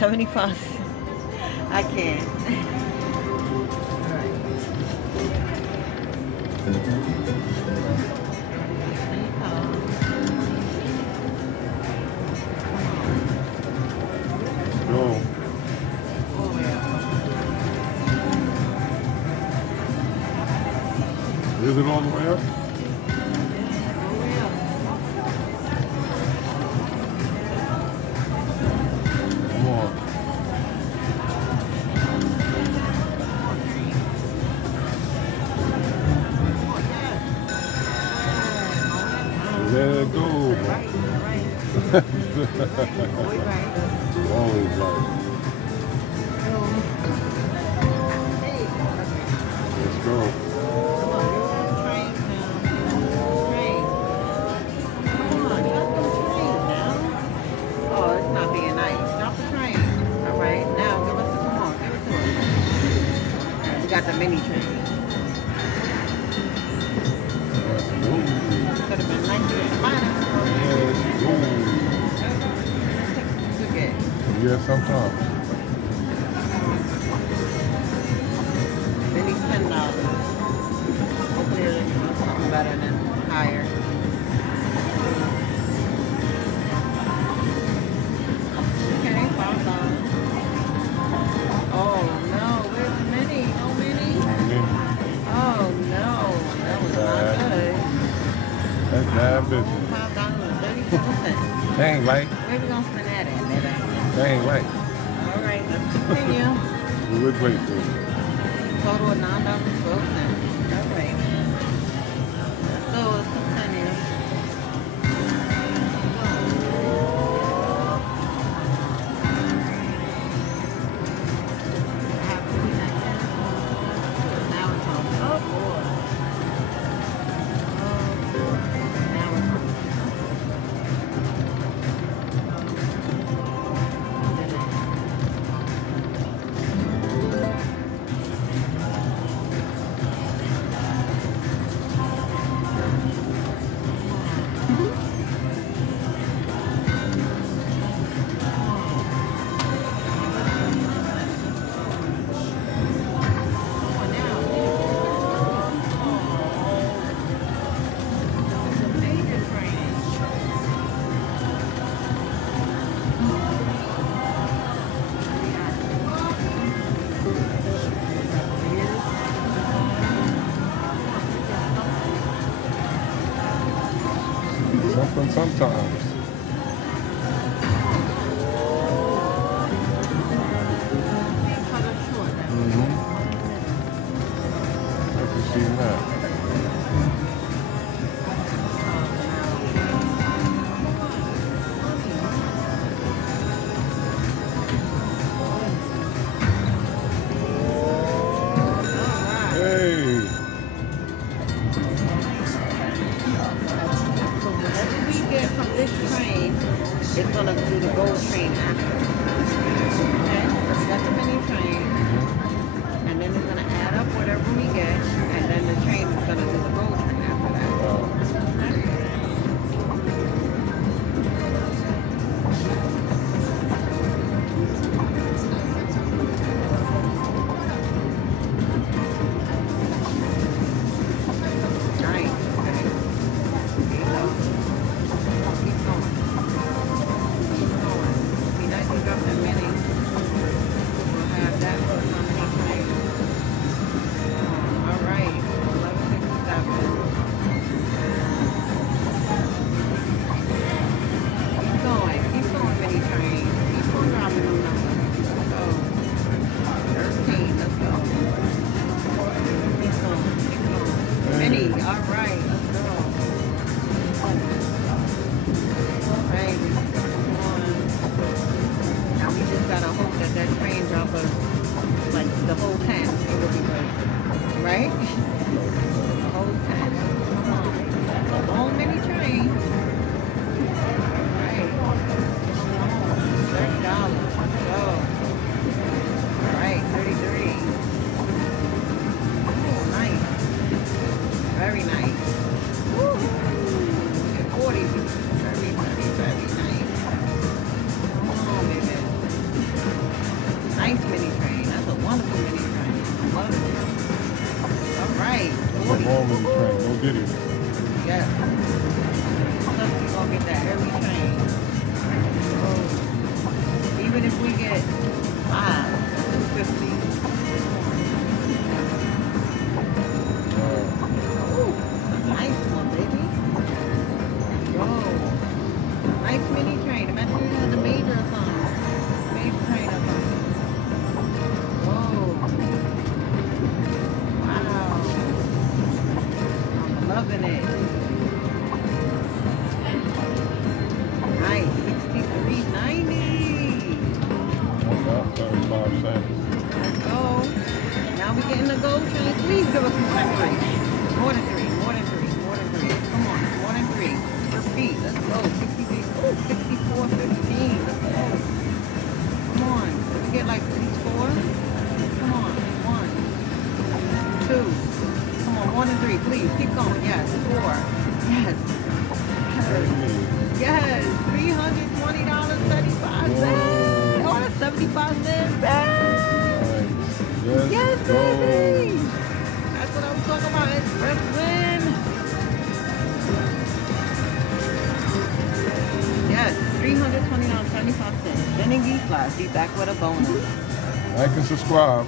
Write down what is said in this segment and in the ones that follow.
75. I can't. Go. Is it all the way up? Come on. Let it go. Always right. Let's go. Got the mini train. Could have been nice and finer. Look at it. Yeah, sometimes. Then he's $10. Hopefully it'll be something better than higher. Okay, $5. Oh no, where's the mini? No mini? Oh no, that was not good. That's bad business. $5.34. That ain't right. Where we gonna spend that at, baby? That ain't right. All right, let's continue. We would wait for it. Total of $9.12. All right. Let's go, let's continue. Now it's on. Oh boy. Now it's on. Something sometimes. I can see that. Hey. So whatever we get from this train, it's gonna do the gold train after. Okay? So we got the mini train, and then it's gonna add up whatever we get, and then the train is gonna do the gold train after that. Nice. Okay. Keep going. Keep going. Keep going. Be nice and drop the mini. We'll have that for some mini train. All right. 11:57. Keep going, mini train. Keep on dropping them numbers. Let's go. 13. Let's go. Keep going. Keep going. Mini. All right. Let's go. Right. Come on. Now we just gotta hope that that train drop us like the whole 10. It will be good. Right? The whole 10. Come on. Come on, mini train. Right. $30. Let's go. All right. 33. Oh, nice. Very nice. Woo. 40. Very nice. Come on, baby. Diddy. Yes. Plus we gonna get that every train. So even if we get 5, 250. Ooh, nice one, baby. Whoa. Nice mini train. Imagine we had the major or something. Major train or something. Whoa. Wow. I'm loving it. Nice. 63.90. About 75 cents. Let's go. Now we getting the gold train. Please give us more than 3. More than 3. More than 3. More than 3. Come on. More than 3. Repeat. Let's go. 63. Oh, 64.15. Let's go. Come on. Did we get like these 4? Come on. 1, 2. Come on. More than 3. Please. Keep going. Yes. 4. Yes. Yes. $320.35. Oh, that's 75 cents. Nice. Yes, Go. baby! That's what I was talking about. Express win. Yes, $320.75. Spinning geese flies. Be back with a bonus. Like and subscribe.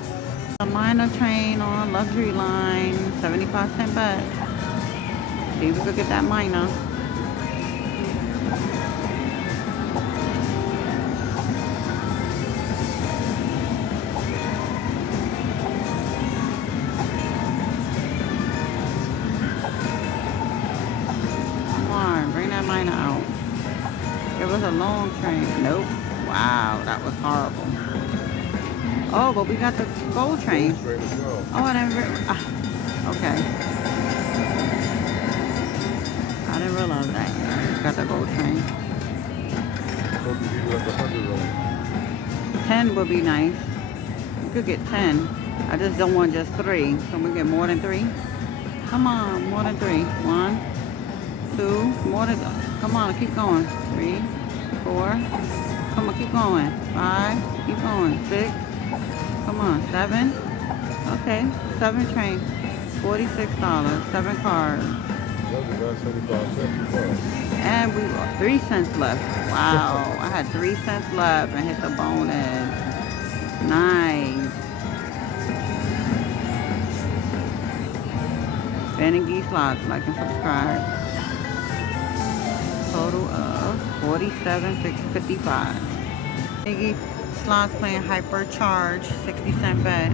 A minor train on luxury line. 75-cent bet. See if we could get that minor. Bring that minor out. It was a long train. Nope. Wow, that was horrible. Oh, but we got the gold train. Oh, I didn't okay. I didn't realize that. Yeah, we got the gold train. 10 would be nice. We could get 10. I just don't want just 3. Can we get more than 3? Come on, more than 3. 1, 2, more than, come on, keep going. 3, 4, come on, keep going. 5, keep going. 6, come on. 7, okay, 7 train, $46, 7 cars. And we got 3 cents left. Wow, I had 3 cents left and hit the bonus. Nice. Ben and Geese Lots, like and subscribe. Total of $47,655. Iggy slots playing hypercharge, 60-cent bet.